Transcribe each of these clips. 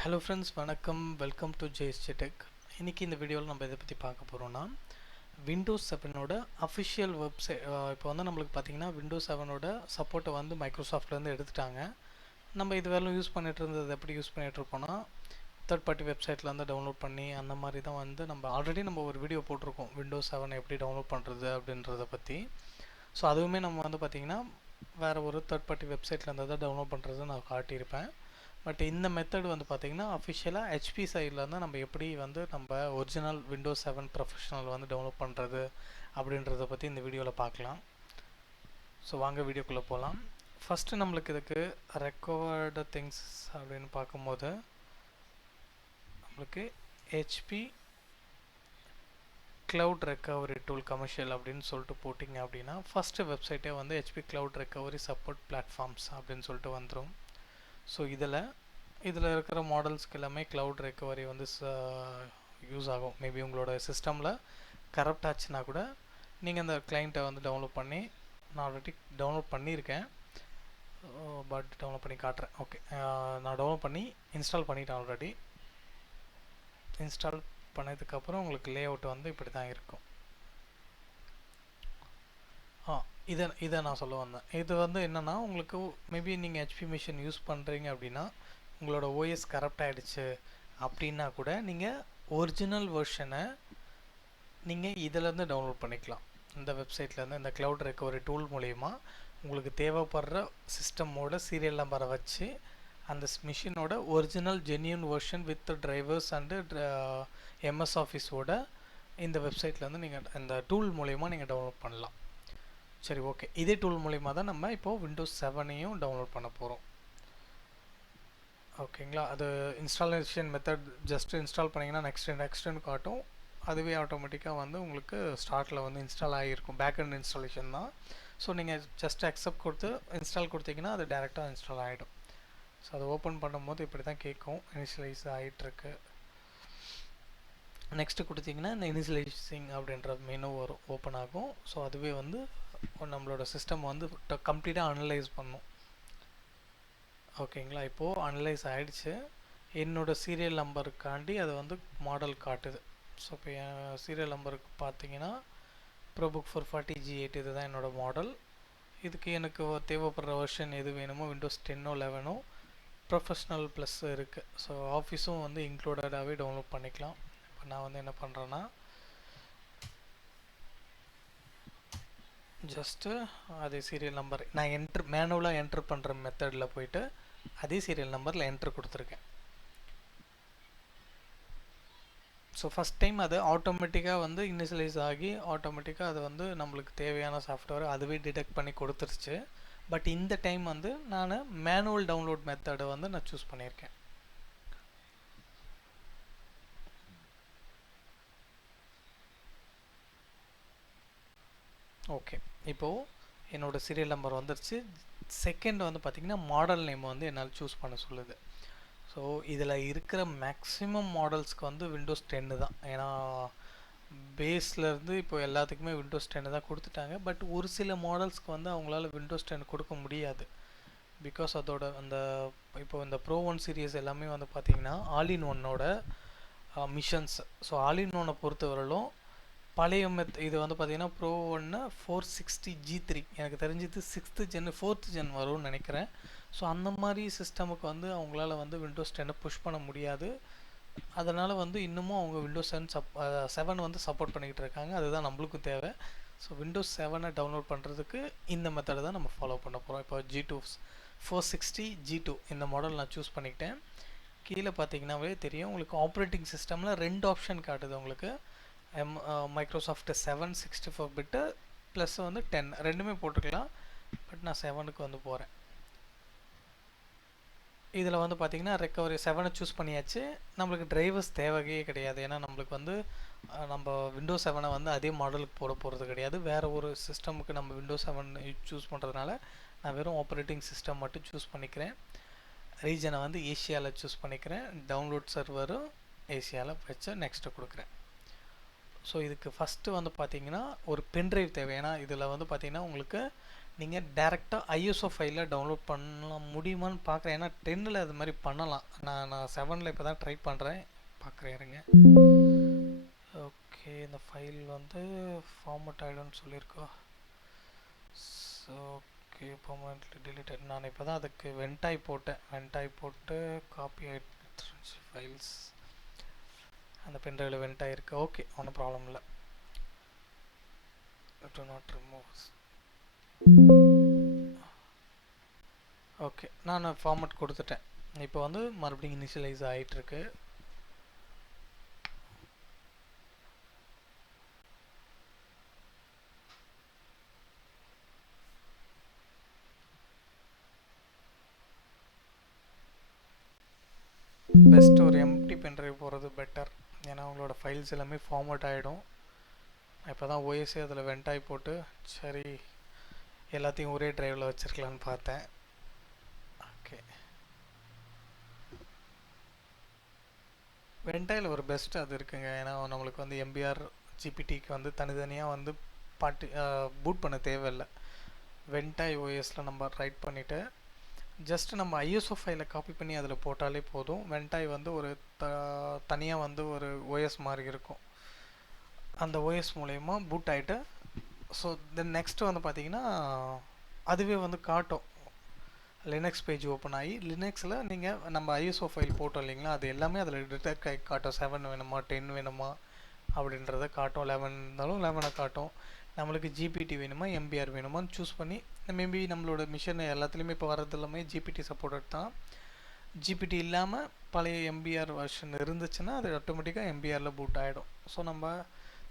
Hello friends, வணக்கம். Welcome to JSJ tech. இன்றைக்கி இந்த வீடியோவில் நம்ம இதை பற்றி பார்க்க போகிறோன்னா விண்டோஸ் 7ஓட அஃபிஷியல் வெப்சைட். இப்போ வந்து நம்மளுக்கு பார்த்திங்கன்னா விண்டோஸ் 7ஓட சப்போர்ட்டை வந்து மைக்ரோசாஃப்ட்லேருந்து எடுத்துட்டாங்க. நம்ம இது வரலும் யூஸ் பண்ணிகிட்டு இருந்தது எப்படி யூஸ் பண்ணிகிட்ருப்போன்னா தேர்ட் பார்ட்டி வெப்சைட்டில் வந்து டவுன்லோட் பண்ணி அந்த மாதிரி தான் வந்து நம்ம ஆல்ரெடி ஒரு வீடியோ போட்டிருக்கோம் விண்டோஸ் 7 எப்படி டவுன்லோட் பண்ணுறது அப்படின்றத பற்றி. ஸோ அதுவுமே நம்ம வந்து பார்த்திங்கன்னா வேறு ஒரு தேர்ட் பார்ட்டி வெப்சைட்லேருந்து தான் டவுன்லோட் பண்ணுறது நான் காட்டியிருப்பேன். பட் இந்த மெத்தட் வந்து பார்த்திங்கன்னா அஃபிஷியலாக ஹெச்பி சைடில் வந்து நம்ம எப்படி வந்து நம்ம ஒரிஜினல் விண்டோஸ் 7 ப்ரொஃபஷனல் வந்து டவுன்லோட் பண்ணுறது அப்படின்றத பற்றி இந்த வீடியோவில் பார்க்கலாம். ஸோ வாங்க வீடியோக்குள்ளே போகலாம். ஃபஸ்ட்டு நம்மளுக்கு இதுக்கு ரெக்கவர்டு திங்ஸ் அப்படின்னு பார்க்கும்போது நம்மளுக்கு HP cloud recovery tool commercial அப்படின்னு சொல்லிட்டு போட்டிங்க அப்படின்னா ஃபஸ்ட்டு வெப்சைட்டே வந்து HP cloud recovery support platforms அப்படின்னு சொல்லிட்டு வந்துடும். ஸோ இதில் இருக்கிற மாடல்ஸ்க்கு எல்லாமே க்ளவுட் ரெக்கவரி வந்து யூஸ் ஆகும். மேபி உங்களோட சிஸ்டமில் கரப்ட் ஆச்சுன்னா கூட நீங்கள் அந்த கிளைண்ட்டை வந்து டவுன்லோட் பண்ணி, நான் ஆல்ரெடி டவுன்லோட் பண்ணியிருக்கேன், பட் டவுன்லோட் பண்ணி காட்டுறேன். ஓகே, நான் டவுன்லோட் பண்ணி இன்ஸ்டால் பண்ணிட்டேன். ஆல்ரெடி இன்ஸ்டால் பண்ணதுக்கப்புறம் உங்களுக்கு லே அவுட் வந்து இப்படி தான் இருக்கும். இதை நான் சொல்ல வந்தேன். இது வந்து என்னென்னா, உங்களுக்கு மேபி நீங்கள் ஹெச்பி மிஷின் யூஸ் பண்ணுறீங்க அப்படின்னா உங்களோட ஓஎஸ் கரப்ட் ஆகிடுச்சு அப்படின்னா கூட நீங்கள் ஒரிஜினல் வெர்ஷனை நீங்கள் இதிலேருந்து டவுன்லோட் பண்ணிக்கலாம். இந்த வெப்சைட்லேருந்து இந்த க்ளவுட் ரெக்கவரி டூல் மூலயமா உங்களுக்கு தேவைப்படுற சிஸ்டமோட சீரியல் நம்பரை வச்சு அந்த மிஷினோட original genuine version with drivers and MS ஆஃபீஸோட இந்த வெப்சைட்லேருந்து நீங்கள் இந்த டூல் மூலயமா நீங்கள் டவுன்லோட் பண்ணலாம். சரி, ஓகே. இதே டூல் மூலிமா தான் நம்ம இப்போது விண்டோஸ் 7ஐயும் டவுன்லோட் பண்ண போகிறோம். ஓகேங்களா? அது இன்ஸ்டாலேஷன் மெத்தட் ஜஸ்ட் இன்ஸ்டால் பண்ணிங்கன்னா நெக்ஸ்ட்டுன்னு காட்டும். அதுவே ஆட்டோமேட்டிக்காக வந்து உங்களுக்கு ஸ்டார்ட்டில் வந்து இன்ஸ்டால் ஆகியிருக்கும். பேக்அண்ட் இன்ஸ்டாலேஷன் தான். ஸோ நீங்கள் ஜஸ்ட் அக்செப்ட் கொடுத்து இன்ஸ்டால் கொடுத்தீங்கன்னா அது டேரெக்டாக இன்ஸ்டால் ஆகிடும். ஸோ அதை ஓப்பன் பண்ணும்போது இப்படி தான் கேட்கும். இனிஷியலைஸ் ஆகிட்டுருக்கு. நெக்ஸ்ட்டு கொடுத்தீங்கன்னா இந்த இனிஷியலைசிங் அப்படின்ற மெனு வரும், ஓப்பன் ஆகும். ஸோ அதுவே வந்து நம்மளோட சிஸ்டம் வந்து கம்ப்ளீட்டாக அனலைஸ் பண்ணும். ஓகேங்களா? இப்போது அனலைஸ் ஆகிடுச்சு. என்னோடய சீரியல் நம்பருக்காண்டி அது வந்து மாடல் காட்டுது. ஸோ இப்போ என் சீரியல் நம்பருக்கு பார்த்தீங்கன்னா ப்ரோபுக் 440G8 இது தான் என்னோடய மாடல். இதுக்கு எனக்கு தேவைப்படுற வெர்ஷன் எது வேணுமோ விண்டோஸ் 10ஓ 11ஓ ப்ரொஃபஷ்னல் ப்ளஸ் இருக்குது. ஸோ ஆஃபீஸும் வந்து இன்க்ளூடடாகவே டவுன்லோட் பண்ணிக்கலாம். இப்போ நான் வந்து என்ன பண்ணுறேன்னா ஜஸ்ட்டு அதே சீரியல் நம்பர் நான் மேனுவலாக என்ட்ரு பண்ணுற மெத்தடில் போயிட்டு அதே சீரியல் நம்பரில் என்ட்ரு கொடுத்துருக்கேன். ஸோ ஃபஸ்ட் டைம் அது ஆட்டோமேட்டிக்காக வந்து இனிஷியலைஸ் ஆகி ஆட்டோமேட்டிக்காக அது வந்து நம்மளுக்கு தேவையான சாஃப்ட்வேர் அதுவே டிடெக்ட் பண்ணி கொடுத்துருச்சு. பட் இந்த டைம் வந்து நான் மேனுவல் டவுன்லோட் மெத்தடை வந்து நான் சூஸ் பண்ணியிருக்கேன். ஓகே, இப்போது என்னோடய சீரியல் நம்பர் வந்துருச்சு. செகண்ட் வந்து பார்த்திங்கன்னா மாடல் நேம் வந்து என்னால் சூஸ் பண்ண சொல்லுது. ஸோ இதில் இருக்கிற மேக்ஸிமம் மாடல்ஸ்க்கு வந்து விண்டோஸ் 10 தான். ஏன்னா பேஸ்லேருந்து இப்போ எல்லாத்துக்குமே விண்டோஸ் 10 தான் கொடுத்துட்டாங்க. பட் ஒரு சில மாடல்ஸ்க்கு வந்து அவங்களால விண்டோஸ் 10 கொடுக்க முடியாது. பிகாஸ் அதோட அந்த இப்போ இந்த ப்ரோ 1 சீரியஸ் எல்லாமே வந்து பார்த்திங்கன்னா ஆல் இன் ஒன்னோட மிஷன்ஸ். ஸோ ஆல் இன் ஒன்னை பொறுத்தவரையிலும் பழைய இது வந்து பார்த்திங்கன்னா ப்ரோ 1 460G3 எனக்கு தெரிஞ்சது 6th ஜென் 4th ஜென் வரும்னு நினைக்கிறேன். ஸோ அந்த மாதிரி சிஸ்டமுக்கு வந்து அவங்களால வந்து விண்டோஸ் 10 புஷ் பண்ண முடியாது. அதனால் வந்து இன்னமும் அவங்க விண்டோஸ் 7 வந்து சப்போர்ட் பண்ணிக்கிட்டு இருக்காங்க. அதுதான் நம்மளுக்கும் தேவை. ஸோ விண்டோஸ் 7 டவுன்லோட் பண்ணுறதுக்கு இந்த மெத்தடை தான் நம்ம ஃபாலோ பண்ண போகிறோம். இப்போ G2 460G2 இந்த மாடல் நான் சூஸ் பண்ணிக்கிட்டேன். கீழே பார்த்தீங்கன்னாவே தெரியும் உங்களுக்கு ஆப்ரேட்டிங் சிஸ்டமில் 2 ஆப்ஷன் காட்டுது. உங்களுக்கு மைக்ரோசாஃப்ட் 7 64 பிட்டு ப்ளஸ் வந்து 10 ரெண்டுமே போட்டுக்கலாம். பட் நான் 7க்கு வந்து போகிறேன். இதில் வந்து பார்த்திங்கன்னா ரெக்கவரி 7 சூஸ் பண்ணியாச்சு. நம்மளுக்கு டிரைவர்ஸ் தேவையே கிடையாது. ஏன்னா நம்மளுக்கு வந்து நம்ம விண்டோஸ் 7 வந்து அதே மாடலுக்கு போட போகிறது கிடையாது. வேறு ஒரு சிஸ்டமுக்கு நம்ம விண்டோஸ் 7 சூஸ் பண்ணுறதுனால நான் வெறும் ஆப்ரேட்டிங் சிஸ்டம் மட்டும் சூஸ் பண்ணிக்கிறேன். ரீஜனை வந்து ஏஷியாவில் சூஸ் பண்ணிக்கிறேன். டவுன்லோட் சர்வரும் ஏஷியாவில் வச்சு நெக்ஸ்ட்டு கொடுக்குறேன். ஸோ இதுக்கு ஃபஸ்ட்டு வந்து பார்த்திங்கன்னா ஒரு பென்ட்ரைவ் தேவை. ஏன்னா இதில் வந்து பார்த்திங்கன்னா உங்களுக்கு நீங்கள் டேரெக்டாக ஐஎஸ்ஓ ஃபைலில் டவுன்லோட் பண்ணலாம் முடியுமான்னு பார்க்குறேன். ஏன்னா 10ல் அது மாதிரி பண்ணலாம். நான் 7ல் இப்போ தான் ட்ரை பண்ணுறேன். பார்க்குறேன் இருங்க. ஓகே, இந்த ஃபைல் வந்து ஃபார்மட் ஆகிடும்னு சொல்லியிருக்கோம். So okay, permanently deleted. நான் இப்போ தான் அதுக்கு வென்டாய் போட்டு காப்பி ஆகிடுச்சு ஃபைல்ஸ். அந்த பென்ட்ரைவில் வென்டாய் இருக்குது. ஓகே, ஒன்றும் ப்ராப்ளம் இல்லை. To not remove. ஓகே, நான் ஃபார்மட் கொடுத்துட்டேன். இப்போ வந்து மறுபடியும் இனிஷியலைஸ் ஆகிட்டுருக்கு. பெஸ்ட் ஒரு எம்டி பென்ட்ரைவ் போகிறது பெட்டர். ஏன்னா உங்களோட ஃபைல்ஸ் எல்லாமே ஃபார்மட் ஆகிடும். இப்போ தான் ஓஎஸ்ஏ அதில் வென்டாய் போட்டு சரி எல்லாத்தையும் ஒரே ட்ரைவில் வச்சுருக்கலான்னு பார்த்தேன். ஓகே, வென்டாயில் ஒரு பெஸ்ட் அது இருக்குங்க. ஏன்னா நம்மளுக்கு வந்து எம்பிஆர் ஜிபிடிக்கு வந்து தனித்தனியாக வந்து பூட் பண்ண தேவையில்லை. வென்டாய் ஓஎஸில் நம்ம ரைட் பண்ணிவிட்டு ஜஸ்ட் நம்ம ஐஎஸ்ஓ ஃபைலை காப்பி பண்ணி அதில் போட்டாலே போதும். வென்டாய் வந்து ஒரு தனியாக வந்து ஒரு ஓஎஸ் மாதிரி இருக்கும். அந்த ஓஎஸ் மூலயமா பூட் ஆகிட்டு ஸோ தென் நெக்ஸ்ட்டு வந்து பார்த்திங்கன்னா அதுவே வந்து காட்டும். லினக்ஸ் பேஜ் ஓப்பன் ஆகி லினக்ஸில் நீங்கள் நம்ம ஐஎஸ்ஓ ஃபைல் போட்டோம் இல்லைங்களா, அது எல்லாமே அதில் டிடெக்ட் ஆகி காட்டும். 7 வேணுமா 10 வேணுமா அப்படின்றத காட்டும். 11 இருந்தாலும் 11 காட்டும். நம்மளுக்கு ஜிபிடி வேணுமா எம்பிஆர் வேணுமான்னு சூஸ் பண்ணி மேபி நம்மளோட மிஷின் எல்லாத்துலேயுமே இப்போ வரது எல்லாமே ஜிபிடி சப்போர்ட்டட் தான். ஜிபிடி இல்லாமல் பழைய எம்பிஆர் வெர்ஷன் இருந்துச்சுன்னா அது ஆட்டோமேட்டிக்காக எம்பிஆரில் பூட் ஆகிடும். ஸோ நம்ம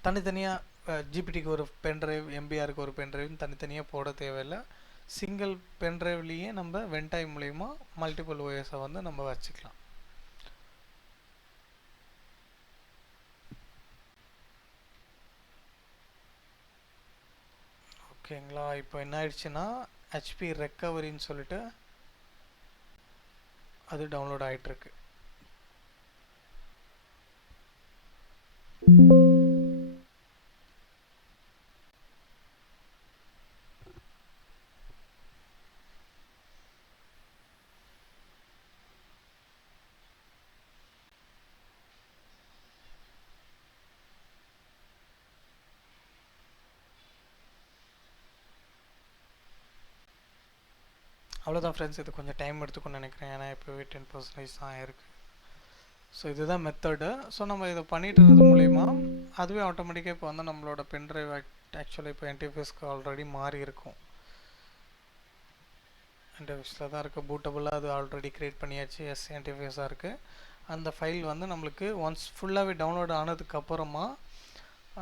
தனித்தனியாக ஜிபிடிக்கு ஒரு பென்ட்ரைவ் எம்பிஆருக்கு ஒரு பென்ட்ரைவ்னு தனித்தனியாக போட தேவையில்லை. சிங்கிள் பென்ட்ரைவ்லேயே நம்ம வென்டாய் மூலயமா மல்டிபிள் ஓஎஸை வந்து நம்ம வச்சுக்கலாம். ஓகேங்களா, இப்போ என்ன ஆயிடுச்சுன்னா ஹெச்பி ரெக்கவரின்னு சொல்லிட்டு அது டவுன்லோட் ஆகிட்டுருக்கு. அவ்வளோதான் ஃப்ரெண்ட்ஸ், இது கொஞ்சம் டைம் எடுத்துக்குன்னு நினைக்கிறேன். ஏன்னா இப்போவே 10% தான் ஆயிருக்கு. ஸோ இதுதான் மெத்தடு. ஸோ நம்ம இதை பண்ணிட்டு இருக்கிறது மூலிமா அதுவே ஆட்டோமேட்டிக்காக இப்போ வந்து நம்மளோட பென்ட்ரைவ் ஆக்சுவலாக இப்போ இன்டர்ஃபேஸ்க்கு ஆல்ரெடி மாறி இருக்கும். இன்டர்ஃபேஸில் தான் இருக்குது. பூட்டபுளாக அது ஆல்ரெடி க்ரியேட் பண்ணியாச்சு. எஸ், இன்டர்ஃபேஸாக இருக்குது. அந்த ஃபைல் வந்து நம்மளுக்கு ஒன்ஸ் ஃபுல்லாகவே டவுன்லோட் ஆனதுக்கப்புறமா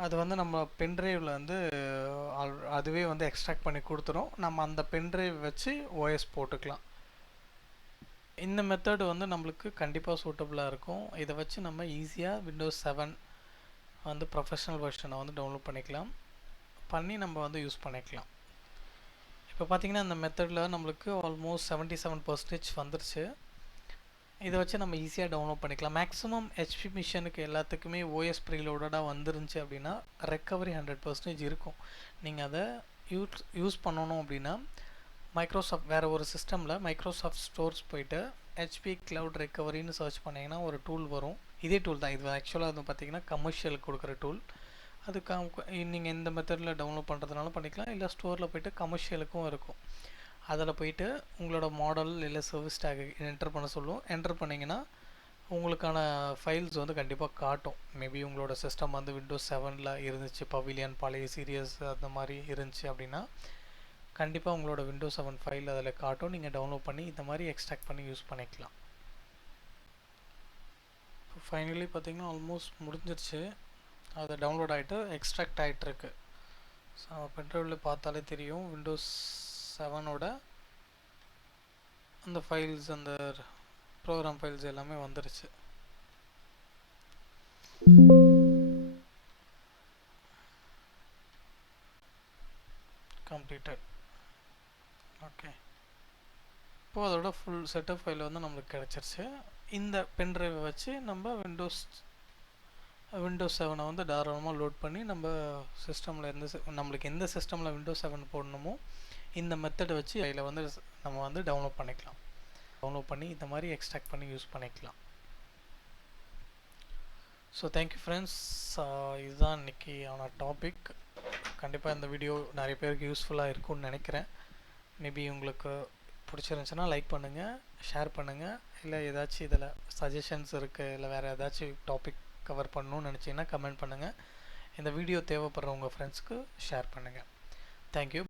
அது வந்து நம்ம பென்ட்ரைவில் வந்து அதுவே வந்து எக்ஸ்ட்ராக்ட் பண்ணி கொடுத்துரும். நம்ம அந்த பென்ட்ரைவ் வச்சு ஓஎஸ் போட்டுக்கலாம். இந்த மெத்தடு வந்து நம்மளுக்கு கண்டிப்பாக சூட்டபுளாக இருக்கும். இதை வச்சு நம்ம ஈஸியாக விண்டோஸ் 7 வந்து ப்ரொஃபஷ்னல் வெர்ஷனை வந்து டவுன்லோட் பண்ணி நம்ம வந்து யூஸ் பண்ணிக்கலாம். இப்போ பார்த்திங்கன்னா இந்த மெத்தடில் நம்மளுக்கு ஆல்மோஸ்ட் 77% வந்துருச்சு. இதை வச்சு நம்ம ஈஸியாக டவுன்லோட் பண்ணிக்கலாம். மேக்ஸிமம் ஹெச்பி மிஷனுக்கு எல்லாத்துக்குமே ஓஎஸ் ப்ரீலோடடாக வந்துருந்துச்சு அப்படின்னா ரெக்கவரி 100% இருக்கும். நீங்கள் அதை யூஸ் பண்ணணும் அப்படின்னா மைக்ரோசாஃப்ட் வேறு ஒரு சிஸ்டமில் மைக்ரோசாஃப்ட் ஸ்டோர்ஸ் போய்ட்டு ஹெச்பி க்ளவுட் ரெக்கவரின்னு சர்ச் பண்ணிங்கன்னா ஒரு டூல் வரும். இதே டூல் தான் இது. ஆக்சுவலாக வந்து பார்த்திங்கன்னா கமர்ஷியலுக்கு கொடுக்குற டூல். அது நீங்கள் இந்த மெத்தடில் டவுன்லோட் பண்ணுறதுனால பண்ணிக்கலாம். இல்லை ஸ்டோரில் போய்ட்டு கமர்ஷியலுக்கும் இருக்கும். அதில் போய்ட்டு உங்களோட மாடல் இல்லை சர்வீஸ் டேக் என்டர் பண்ண சொல்லுவோம். என்டர் பண்ணிங்கன்னா உங்களுக்கான ஃபைல்ஸ் வந்து கண்டிப்பாக காட்டும். மேபி உங்களோட சிஸ்டம் வந்து விண்டோஸ் 7ல் இருந்துச்சு, பவிலியன் பழைய சீரியஸ் அந்த மாதிரி இருந்துச்சு அப்படின்னா கண்டிப்பாக உங்களோட விண்டோஸ் 7 ஃபைல் அதில் காட்டும். நீங்கள் டவுன்லோட் பண்ணி இந்த மாதிரி எக்ஸ்ட்ராக்ட் பண்ணி யூஸ் பண்ணிக்கலாம். ஃபைனலி பார்த்திங்கன்னா ஆல்மோஸ்ட் முடிஞ்சிருச்சு. அது டவுன்லோட் ஆகிட்டு எக்ஸ்ட்ராக்ட் ஆகிட்டுருக்கு. ஸோ பென்ட்ரைவில் பார்த்தாலே தெரியும் விண்டோஸ் 7ஓட அந்த ஃபைல்ஸ், அந்த ப்ரோக்ராம் ஃபைல்ஸ் எல்லாமே வந்துருச்சு. கம்ப்ளீட்டட். ஓகே, இப்போது அதோட ஃபுல் செட்டப் ஃபைல் வந்து நம்மளுக்கு கிடச்சிருச்சு. இந்த பென்ட்ரைவை வச்சு நம்ம விண்டோஸ் 7 வந்து தாராளமாக லோட் பண்ணி நம்ம சிஸ்டமில் நம்மளுக்கு எந்த சிஸ்டமில் விண்டோஸ் 7 போடணுமோ இந்த மெத்தடை வச்சு அதில் வந்து நம்ம வந்து டவுன்லோட் பண்ணிக்கலாம். டவுன்லோட் பண்ணி இந்த மாதிரி எக்ஸ்ட்ராக்ட் பண்ணி யூஸ் பண்ணிக்கலாம். So thank you friends. இதுதான் இன்றைக்கி ஆன டாபிக். கண்டிப்பாக இந்த வீடியோ நிறைய பேருக்கு யூஸ்ஃபுல்லாக இருக்கும்னு நினைக்கிறேன். மேபி உங்களுக்கு பிடிச்சிருந்துச்சுன்னா லைக் பண்ணுங்கள், ஷேர் பண்ணுங்கள். இல்லை ஏதாச்சும் இதில் சஜஷன்ஸ் இருக்குது, இல்லை வேறு ஏதாச்சும் டாபிக் கவர் பண்ணணும்னு நினச்சிங்கன்னா கமெண்ட் பண்ணுங்கள். இந்த வீடியோ தேவைப்படுற உங்கள் ஃப்ரெண்ட்ஸ்க்கு ஷேர் பண்ணுங்கள். தேங்க்யூ.